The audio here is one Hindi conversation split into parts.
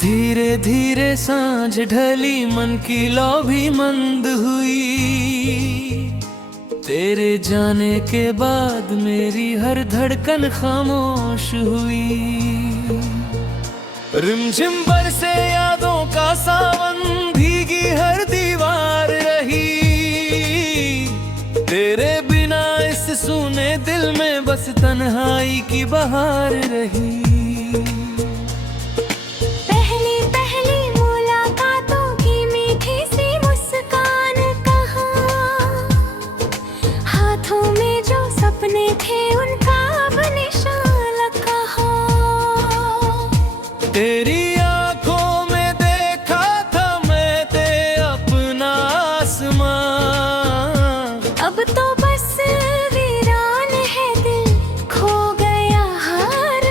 धीरे धीरे सांझ ढली, मन की लौ भी मंद हुई। तेरे जाने के बाद मेरी हर धड़कन खामोश हुई। रिमझिम बरसे यादों का सावन, भीगी हर दीवार रही। तेरे बिना इस सूने दिल में बस तन्हाई की बहार रही। अपने थे उनका अब निशान कहा। तेरी आंखों में देखा था मैं ते अपना आसमां। अब तो बस वीरान है दिल, खो गया हर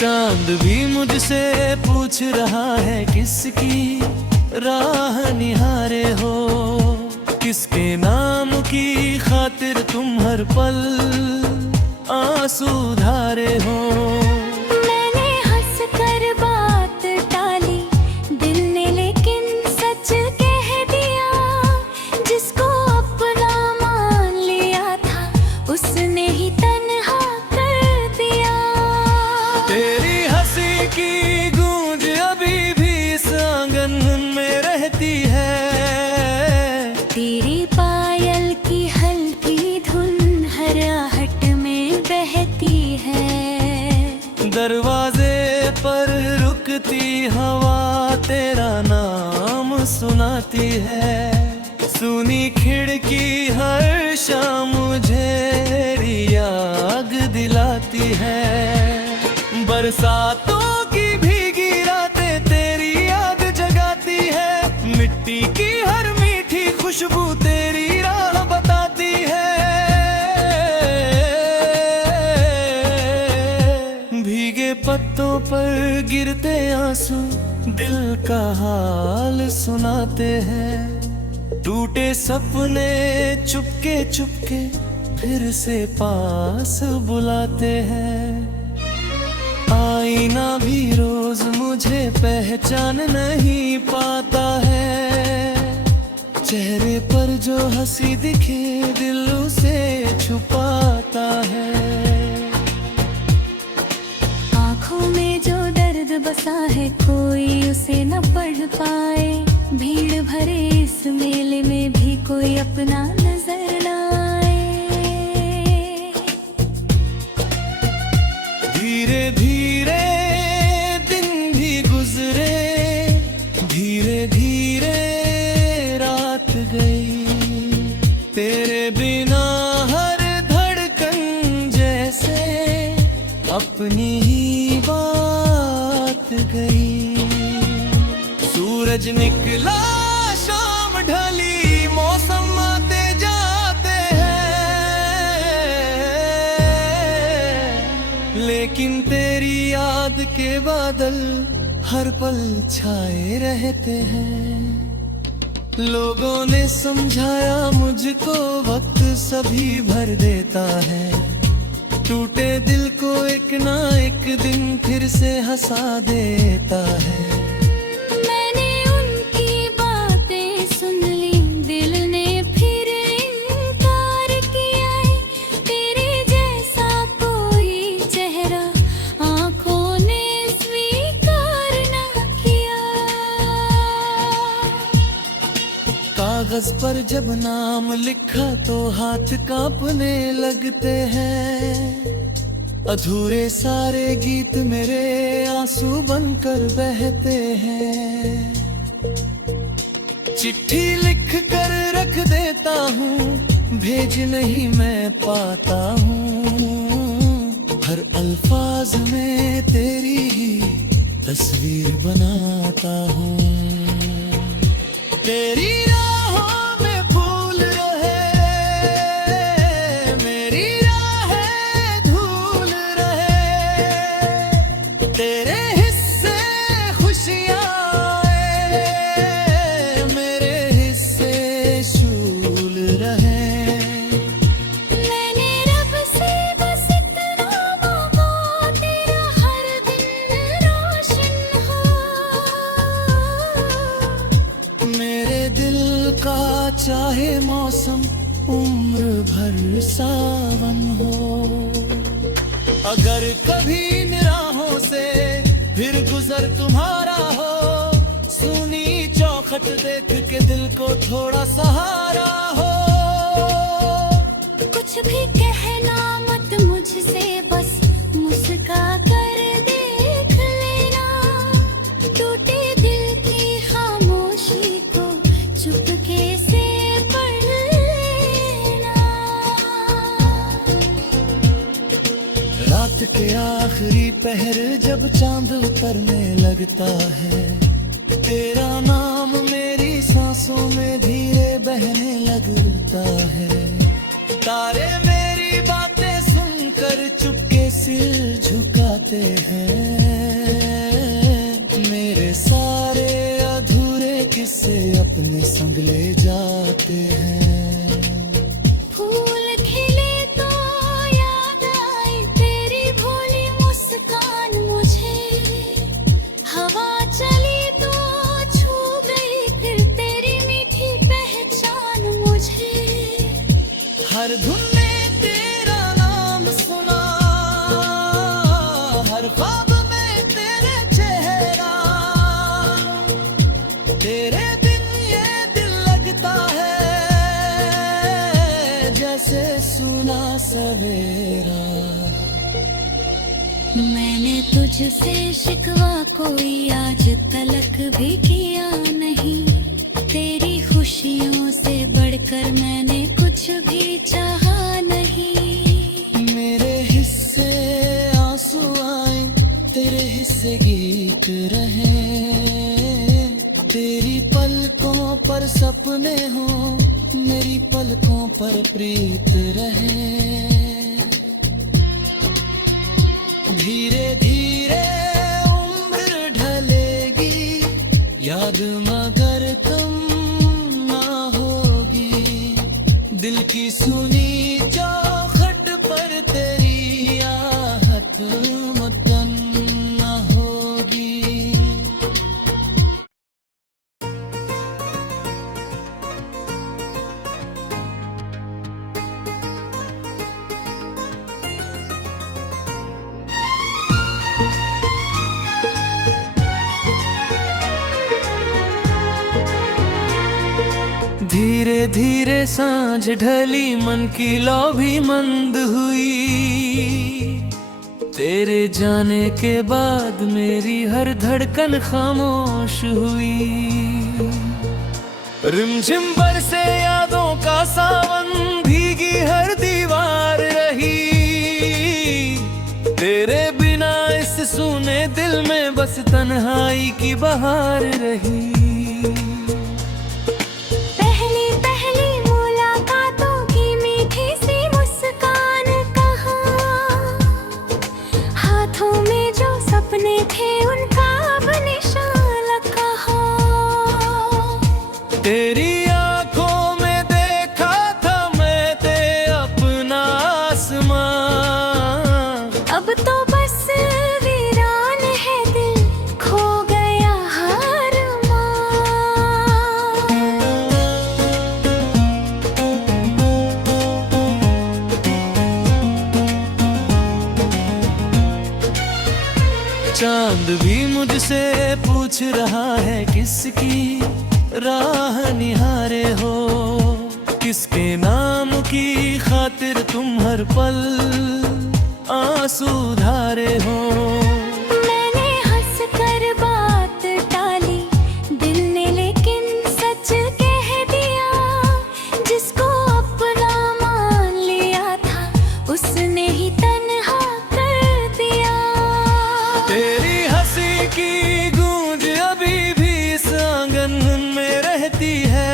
चांद भी मुझसे पूछ रहा है किसकी राह निहारे हो। किसके नाम की खातिर तुम हर पल आंसू धारे हो। मैंने हंस कर बात टाली, दिल ने लेकिन सच कह दिया। जिसको अपना मान लिया था, उसने ही तन्हा कर दिया। तेरी हंसी की गूंज अभी भी इस आंगन में रहती है। तेरी पायल की हल्की धुन हर आहट में बहती है। दरवाजे पर रुकती हवा तेरा नाम सुनाती है। सुनी खिड़की हर शाम मुझे तेरी याद दिलाती है। बरसातों की भीगी रातें तेरी याद जगाती है। मिट्टी की हर मीठी खुशबू तेरी राह बताती है। भीगे पत्तों पर गिरते आंसू दिल का हाल सुनाते हैं। टूटे सपने चुपके चुपके फिर से पास बुलाते हैं। आईना भी रोज मुझे पहचान नहीं पाता है। चेहरे पर जो हंसी दिखे दिल उसे छुपाता है। आँखों में जो दर्द बसा है कोई उसे न पढ़ पाए। भीड़ भरे इस मेले में भी कोई अपना नजर न आए। धीरे धीरे दिन भी गुजरे, धीरे धीरे रात गई। तेरे बिना हर धड़कन जैसे अपनी ही बात गई। सूरज निकला, शाम ढली, मौसम आते जाते हैं। लेकिन तेरी याद के बादल हर पल छाए रहते हैं। लोगों ने समझाया मुझको वक्त सभी भर देता है। टूटे दिल को एक ना एक दिन फिर से हंसा देता है। मैंने उनकी बातें सुन ली, दिल ने फिर इनकार किया है। तेरे जैसा कोई चेहरा आँखों ने स्वीकार ना किया। कागज पर जब नाम लिखा तो हाथ कांपने लगते हैं। अधूरे सारे गीत मेरे आंसू बनकर बहते हैं। चिट्ठी लिख कर रख देता हूँ, भेज नहीं मैं पाता हूँ। हर अल्फाज में तेरी ही तस्वीर बनाता हूँ। तेरी राहों में फूल रहे, मेरी राहें धूल रहे। तेरे हिस्से खुशियाँ आए, मेरे हिस्से चाहे मौसम उम्र भर सावन हो। अगर कभी निराहों से फिर गुजर तुम्हारा हो, सुनी चौखट देख के दिल को थोड़ा सहारा हो। कुछ भी कहना मत मुझसे, बस मुस्का कर देख लेना। टूटे दिल की खामोशी को चुपके से पढ़ लेना। रात के आखिरी पहर जब चांद उतरने लगता है, तेरा नाम मेरी सांसों में धीरे बहने लगता है। तारे मेरी बातें सुनकर चुपके सिर झुकाते हैं। मेरे सारे अधूरे किस्से अपने संग ले जाते हैं। फूल खिले तो याद आई तेरी भोली मुस्कान मुझे। हवा चली तो छू गई फिर तेरी मीठी पहचान मुझे। हर धुन में तेरा नाम सुना, हर ख्वाब में तेरे चेहरा। तेरे बिन ये दिल लगता है जैसे सुना सवेरा। मैंने तुझसे शिकवा कोई आज तलक भी किया नहीं। तेरी खुशियों से बढ़कर मैंने कुछ भी चाहा नहीं। मेरे हिस्से आंसू आए, तेरे हिस्से गीत रहे। तेरी पलकों पर सपने हो, मेरी पलकों पर प्रीत रहे। धीरे धीरे उम्र ढलेगी, याद मगर कम ना होगी। दिल की सुनी चौखट पर तेरी आहट मुद्दन ना होगी। धीरे धीरे सांझ ढली, मन की लौ भी मंद हुई। तेरे जाने के बाद मेरी हर धड़कन खामोश हुई। रिमझिम बरसे यादों का सावन, भीगी हर दीवार रही। तेरे बिना इस सूने दिल में बस तन्हाई की बहार रही। अपने थे उनका अब निशान कहा। तेरी आंखों में देखा था मैं ते अपना आसमां। अब तो बस वीरान है दिल, खो गया हर चांद भी मुझसे पूछ रहा है किसकी राह निहारे हो। किसके नाम की खातिर तुम हर पल आंसू धारे हो। मैंने हंस कर बात टाली, दिल ने लेकिन सच कह दिया। जिसको अपना मान लिया था उसने ही तन्हा कर दिया। तेरी हंसी की गूंज अभी भी इस आंगन में रहती है।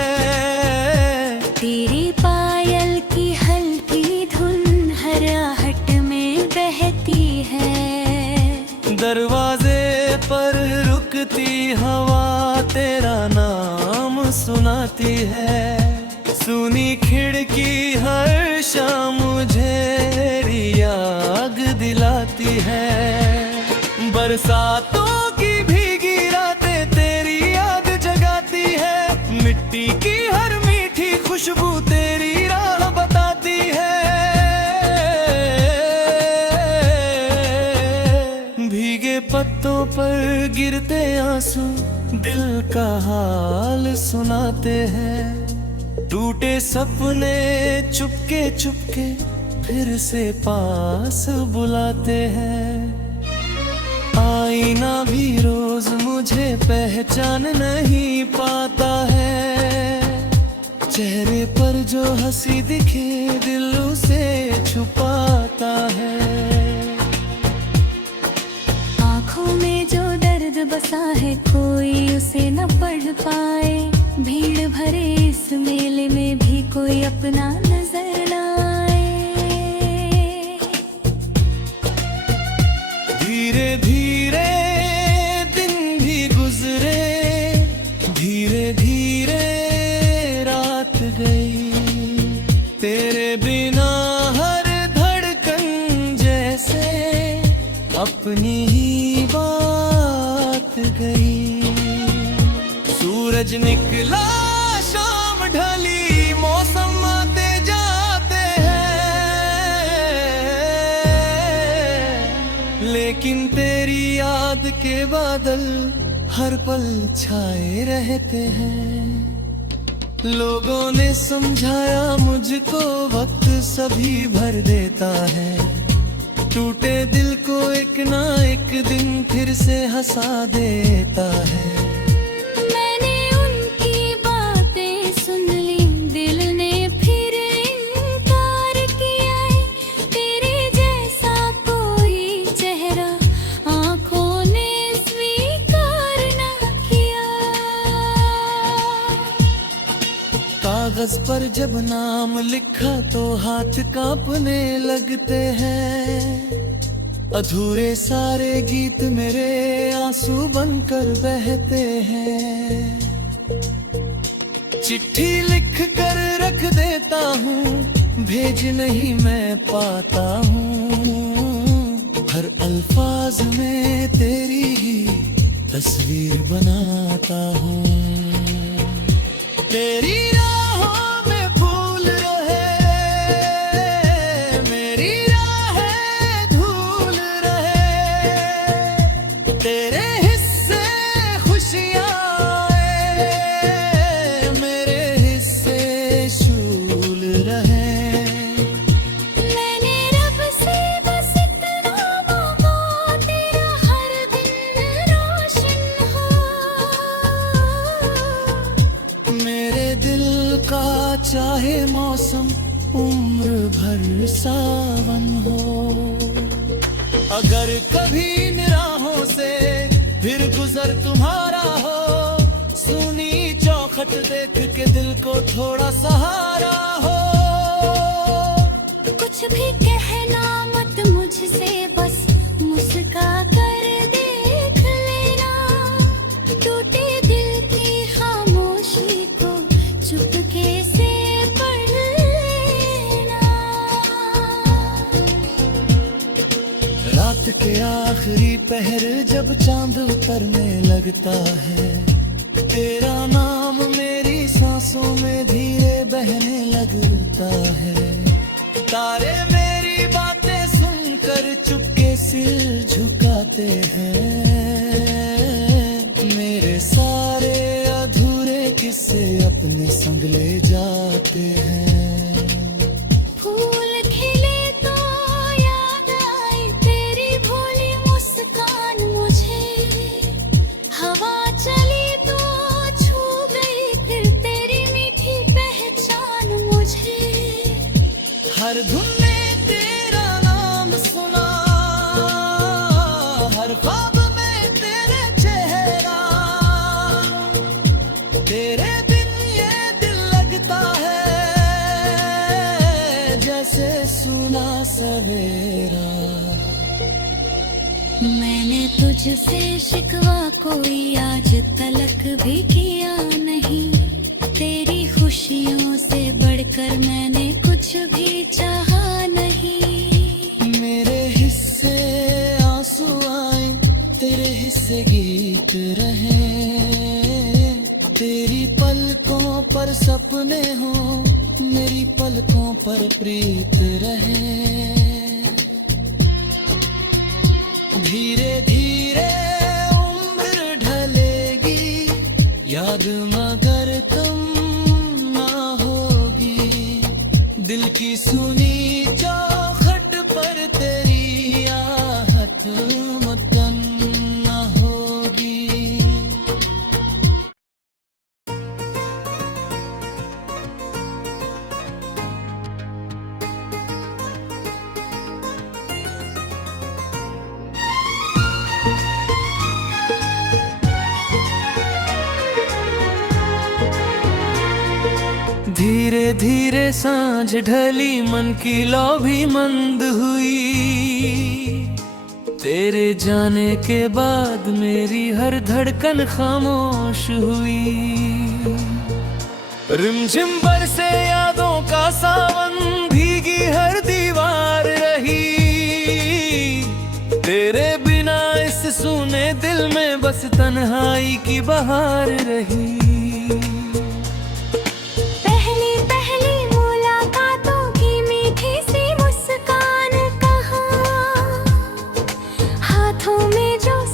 तेरी पायल की हल्की धुन हर आहट में बहती है। दरवाजे पर रुकती हवा तेरा नाम सुनाती है। सुनी खिड़की हर शाम मुझे तेरी याद दिलाती है। बरसातों की भीगी रातें तेरी याद जगाती है। मिट्टी की हर मीठी पर गिरते आंसू दिल का हाल सुनाते हैं। टूटे सपने चुपके चुपके फिर से पास बुलाते हैं। आईना भी रोज मुझे पहचान नहीं पाता है। चेहरे पर जो हंसी दिखे दिल उसे छुपाता है। आँखों में जो दर्द बसा है कोई उसे न पढ़ पाए। भीड़ भरे इस मेले में भी कोई अपना नजर न आए। धीरे धीरे दिन भी गुजरे, धीरे धीरे रात गई। तेरे बिना हर धड़कन जैसे अपनी ही बात गई। सूरज निकला शाम ढली मौसम आते जाते हैं। लेकिन तेरी याद के बादल हर पल छाए रहते हैं। लोगों ने समझाया मुझको वक्त सभी भर देता है। टूटे दिल को एक ना एक दिन फिर से हंसा देता है। मैंने उनकी बातें सुन ली, दिल ने फिर इनकार किया है। तेरे जैसा कोई चेहरा आँखों ने स्वीकार न किया। कागज पर जब नाम लिखा तो हाथ कांपने लगते हैं। अधूरे सारे गीत मेरे आंसू बनकर बहते हैं। चिट्ठी लिख कर रख देता हूँ, भेज नहीं मैं पाता हूँ। हर अल्फाज में तेरी ही तस्वीर बनाता हूँ। तेरी राहों में फूल रहे, मेरी राहें धूल रहे। तेरे हिस्से खुशियाँ आए, मेरे हिस्से शूल रहे। मैंने रब से बस इतना मांगा, तेरा हर दिन रोशन हो। मेरे दिल का चाहे मौसम उम्र भर सावन हो। अगर कभी निराहों से फिर गुजर तुम्हारा हो, सुनी चौखट देख के दिल को थोड़ा सहारा हो। कुछ भी कहना मत मुझसे, बस मुस्का कर देख लेना। टूटे दिल की खामोशी को चुपके से पढ़ लेना। रात के आखिरी पहर जब चांद उतरने लगता है, तेरा नाम मेरी सांसों में धीरे बहने लगता है। तारे मेरी बातें सुनकर चुपके सिर झुकाते हैं। मेरे सारे अधूरे किस्से अपने संग ले जाते हैं। फूल खिले तो याद आई तेरी भोली मुस्कान मुझे। हवा चली तो छू गई फिर तेरी मीठी पहचान मुझे। हर धुन में तेरा नाम सुना, हर ख्वाब में तेरे चेहरा। तेरे बिन ये दिल लगता है जैसे सुना सवेरा। मैंने तुझसे शिकवा कोई आज तलक भी किया नहीं। तेरी खुशियों से बढ़कर मैंने कुछ भी चाहा नहीं। मेरे हिस्से आंसू आए, तेरे हिस्से गीत रहे। तेरी पलकों पर सपने हो, मेरी पलकों पर प्रीत रहे। धीरे धीरे याद मगर कम ना होगी, दिल की सुनी चौखट पर तेरी आहट मुद्दन ना होगी। धीरे धीरे सांझ ढली, मन की लौ भी मंद हुई, तेरे जाने के बाद मेरी हर धड़कन खामोश हुई। रिमझिम बरसे यादों का सावन, भीगी हर दीवार रही, तेरे बिना इस सूने दिल में बस तन्हाई की बहार रही।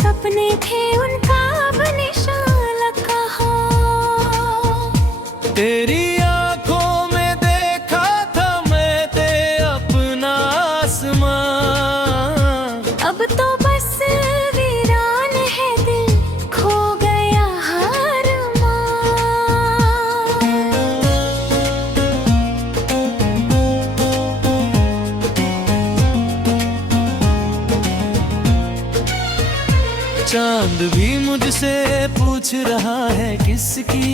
अपने थे उनका अब निशान कहा, तेरी आंखों में देखा था मैं ते अपना आसमां, अब तो बस वीरान है दिल, खो गया हर चांद भी मुझसे पूछ रहा है किसकी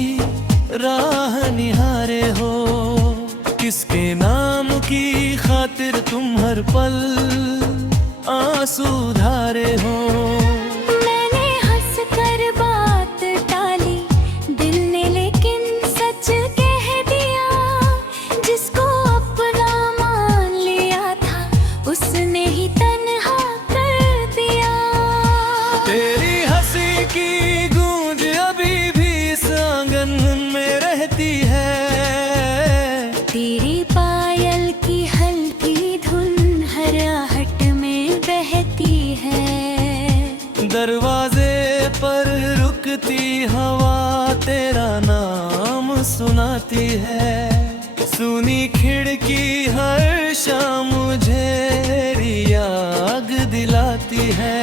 राह निहारे हो, किसके नाम की खातिर तुम हर पल आंसू धारे हो। मैंने हंस कर बात टाली, दिल ने लेकिन सच कह दिया, जिसको अपना मान लिया था उसने ही तन्हा कर दिया। तेरी हंसी की गूंज अभी भी इस आंगन में रहती है, तेरी पायल की हल्की धुन हर आहट में बहती है। दरवाजे पर रुकती हवा तेरा नाम सुनाती है, सुनी खिड़की हर शाम मुझे तेरी याद दिलाती है।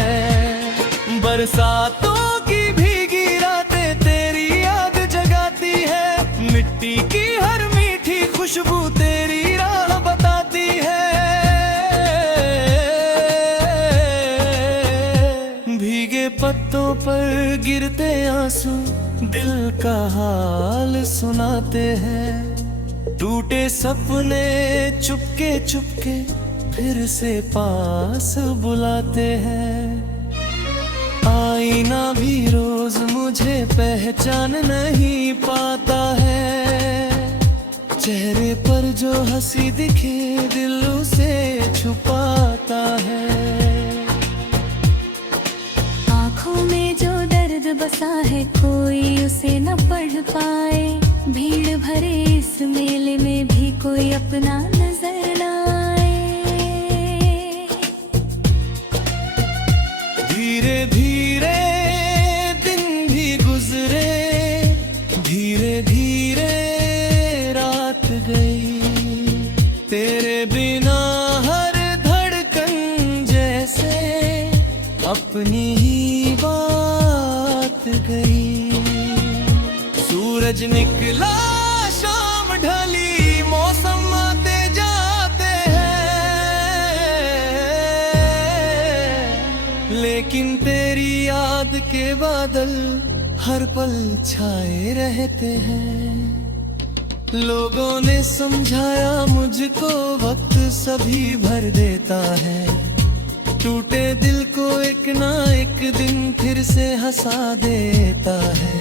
बरसातों की भीगी रातें तेरी याद जगाती है, मिट्टी की हर मीठी खुशबू तेरी राह बताती है। भीगे पत्तों पर गिरते आंसू दिल का हाल सुनाते हैं, टूटे सपने चुपके चुपके फिर से पास बुलाते हैं। आईना भी रोज मुझे पहचान नहीं पाता है, चेहरे पर जो हंसी दिखे दिल उसे छुपाता है। आँखों में जो दर्द बसा है कोई उसे न पढ़ पाए, भीड़ भरे इस मेले में भी कोई अपना नजर न आए। धीरे धीरे दिन भी गुजरे, धीरे धीरे रात गई, तेरे बिना हर धड़कन जैसे अपनी ही बात गई। सूरज निकला शाम ढली, मौसम आते जाते हैं, लेकिन तेरी याद के बादल हर पल छाए रहते हैं। लोगों ने समझाया मुझको वक्त सभी भर देता है, टूटे दिल को एक ना एक दिन फिर से हंसा देता है।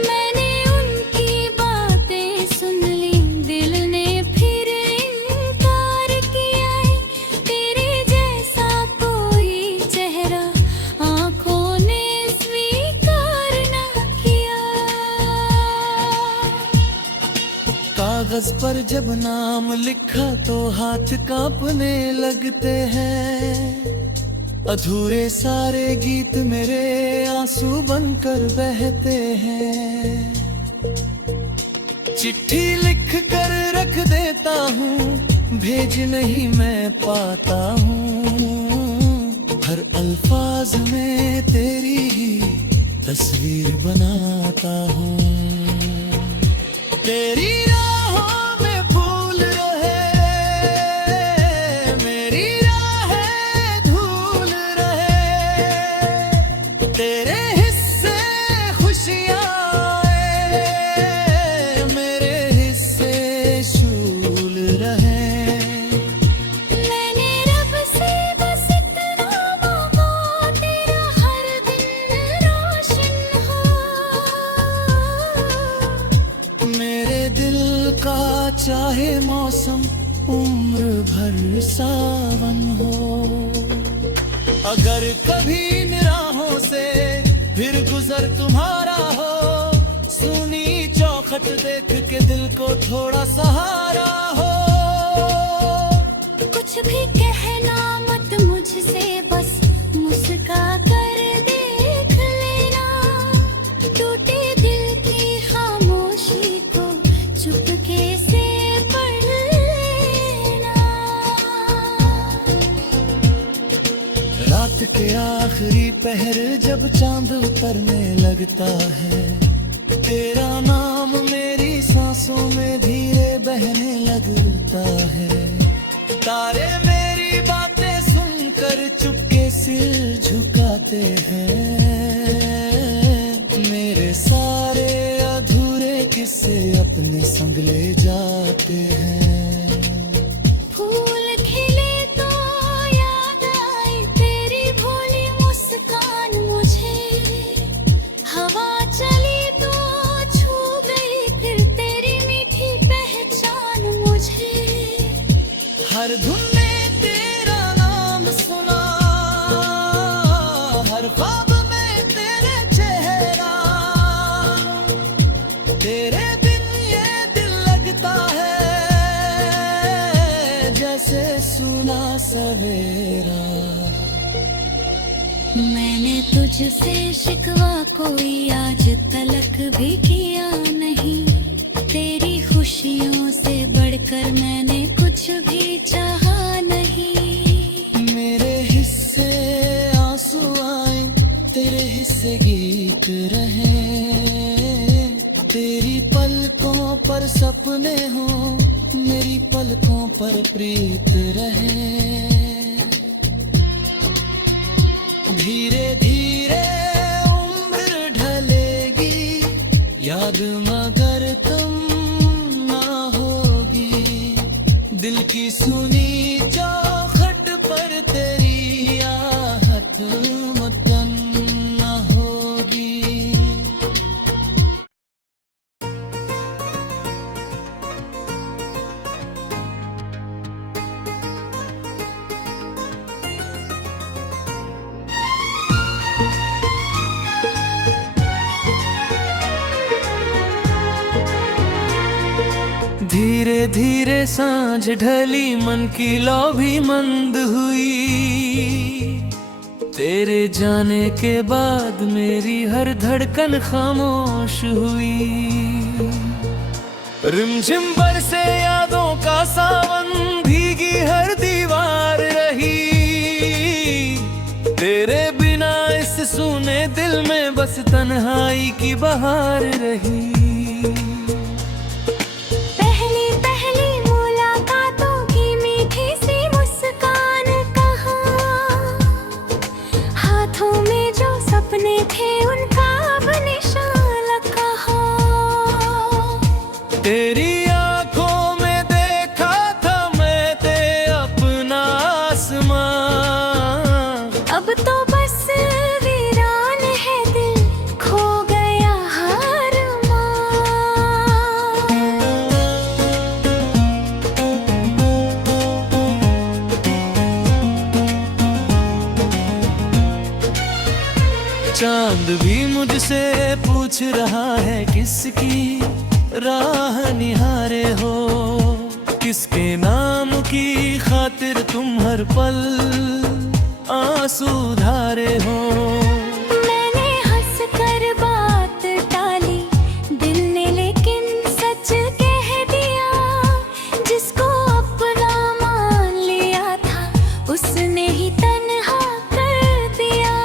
मैंने उनकी बातें सुन ली, दिल ने फिर इनकार किया है, तेरे जैसा कोई चेहरा आँखों ने स्वीकार ना किया। कागज पर जब नाम लिखा तो हाथ कांपने लगते हैं, अधूरे सारे गीत मेरे आंसू बनकर बहते हैं। चिट्ठी लिख कर रख देता हूँ, भेज नहीं मैं पाता हूँ। हर अल्फाज में तेरी ही तस्वीर बनाता हूँ। तेरी राहों में फूल रहे, मेरी राहें धूल रहे। तेरे हिस्से खुशियाँ आए, मेरे हिस्से शूल रहे। मैंने रब से बस इतना मांगा, तेरा हर दिन रोशन हो। मेरे दिल का चाहे मौसम उम्र भर सावन हो। अगर कभी निराहों से फिर गुजर तुम्हारा हो, सुनी चौखट देख के दिल को थोड़ा सहारा हो। कुछ भी कहना मत मुझसे, बस मुस्का कर देख लेना। टूटे दिल की खामोशी को चुपके से पढ़ लेना। रात के आखिरी पहर जब चांद उतरने लगता है, तेरा नाम मेरी सांसों में धीरे बहने लगता है। तारे मेरी बातें सुनकर चुपके सिर झुकाते हैं। मेरे सारे अधूरे किस्से अपने संग ले जाते हैं। फूल खिले तो याद आई तेरी भोली मुस्कान मुझे। हवा चली तो छू गई फिर तेरी मीठी पहचान मुझे। हर धुन में तेरा नाम सुना, हर ख्वाब में तेरे चेहरा। तेरे बिन ये दिल लगता है जैसे सुना सवेरा। मैंने तुझसे शिकवा कोई आज तलक भी किया नहीं। तेरी खुशियों से बढ़कर मैंने कुछ भी चाहा नहीं। मेरे हिस्से आंसू आए, तेरे हिस्से गीत रहे। तेरी पलकों पर सपने हो, मेरी पलकों पर प्रीत रहे। धीरे धीरे उम्र ढलेगी, याद मगर तुम ना होगी। दिल की सुनी चौखट पर तेरी आहट मुद्दन ना होगी। धीरे धीरे सांझ ढली, मन की लौ भी मंद हुई। तेरे जाने के बाद मेरी हर धड़कन खामोश हुई। रिमझिम बरसे यादों का सावन, भीगी हर दीवार रही। तेरे बिना इस सूने दिल में बस तन्हाई की बहार रही। अपने थे उनका अब निशान कहा। तेरी आंखों में देखा था मैं ते अपना आसमां। अब तो बस वीरान है दिल, खो गया हर चांद भी मुझसे पूछ रहा है किसकी राह निहारे हो। किसके नाम की खातिर तुम हर पल सुधारे हो। मैंने हंस कर बात टाली, दिल ने लेकिन सच कह दिया। जिसको अपना मान लिया था, उसने ही तन्हा कर दिया।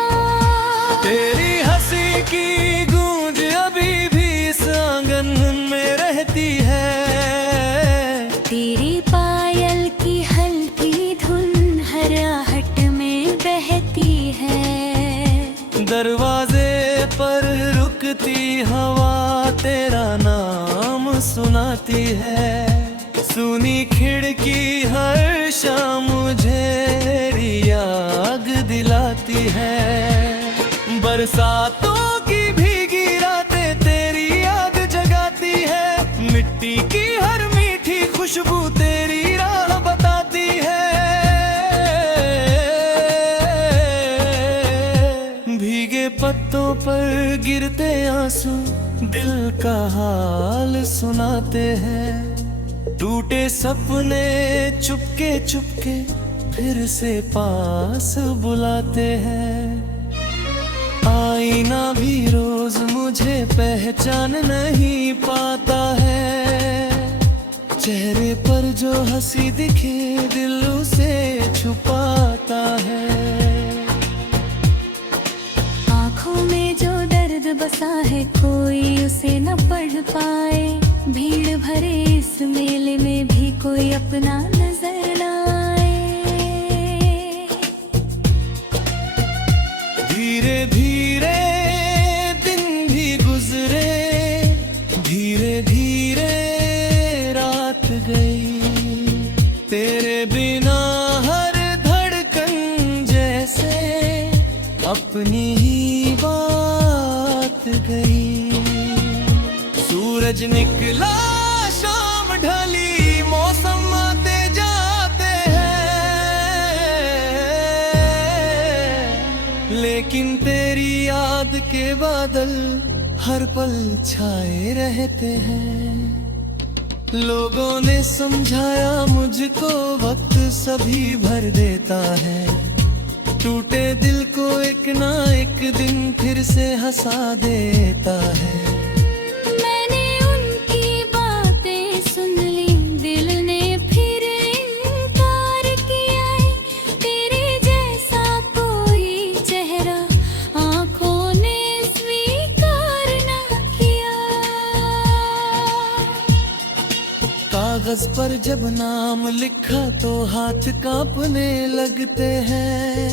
तेरी हंसी की गूंज अभी भी इस आंगन में रहती है। तेरी पायल की हल्की धुन हर आहट में बहती है। दरवाजे पर रुकती हवा तेरा नाम सुनाती है। सुनी खिड़की हर शाम मुझे तेरी याद दिलाती है। बरसातों की भीगी रातें तेरी याद जगाती है। मिट्टी की हर मीठी खुशबू तेरी राह बताती है। भीगे पत्तों पर गिरते आंसू दिल का हाल सुनाते हैं। टूटे सपने चुपके चुपके फिर से पास बुलाते हैं। आईना भी रोज मुझे पहचान नहीं पाता है। चेहरे पर जो हंसी दिखे दिल उसे छुपाता है। आँखों में जो दर्द बसा है कोई उसे न पढ़ पाए। भीड़ भरे इस मेले में भी कोई अपना नजर न आए। धीरे धीरे दिन भी गुजरे, धीरे धीरे रात गई। तेरे बिना हर धड़कन जैसे अपनी ही बात गई। सूरज निकला शाम ढली, मौसम आते जाते हैं। लेकिन तेरी याद के बादल हर पल छाए रहते हैं। लोगों ने समझाया मुझको वक्त सभी भर देता है। टूटे दिल को एक ना एक दिन फिर से हंसा देता है। मैंने उनकी बातें सुन ली, दिल ने फिर इनकार किया है। तेरे जैसा कोई चेहरा आँखों ने स्वीकार ना किया। कागज पर जब नाम लिखा तो हाथ कांपने लगते हैं।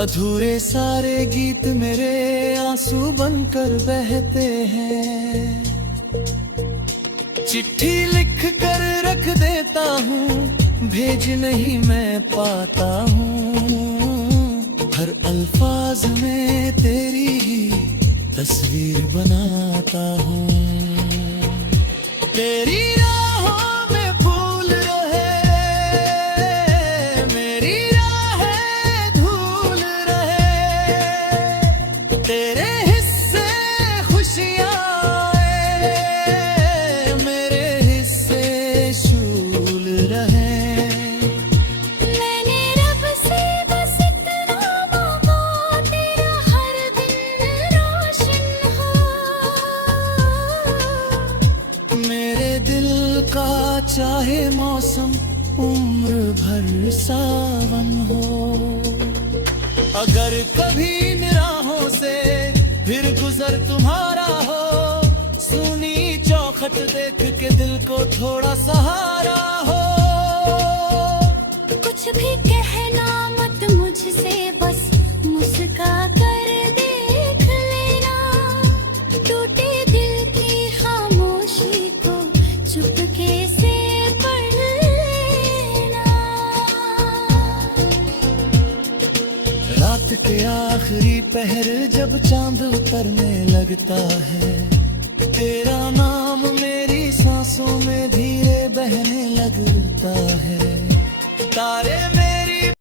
अधूरे सारे गीत मेरे आंसू बनकर बहते हैं। चिट्ठी लिख कर रख देता हूँ, भेज नहीं मैं पाता हूँ। हर अल्फाज में तेरी ही तस्वीर बनाता हूँ। तेरी राहों में फूल रहे, मेरी राहें धूल रहे। तेरे हिस्से खुशियाँ आए, मेरे हिस्से शूल रहे। मैंने रब से बस इतना मांगा, तेरा हर दिन रोशन हो। मेरे दिल का चाहे मौसम उम्र भर सावन हो। अगर कभी निराहों से फिर गुजर तुम्हारा हो, सुनी चौखट देख के दिल को थोड़ा सहारा हो। कुछ भी कहना मत मुझसे, बस मुस्का कर देख लेना। टूटे दिल की खामोशी को चुपके से पढ़ लेना। रात के आखिरी पहर जब चांद उतरने लगता है, तेरा नाम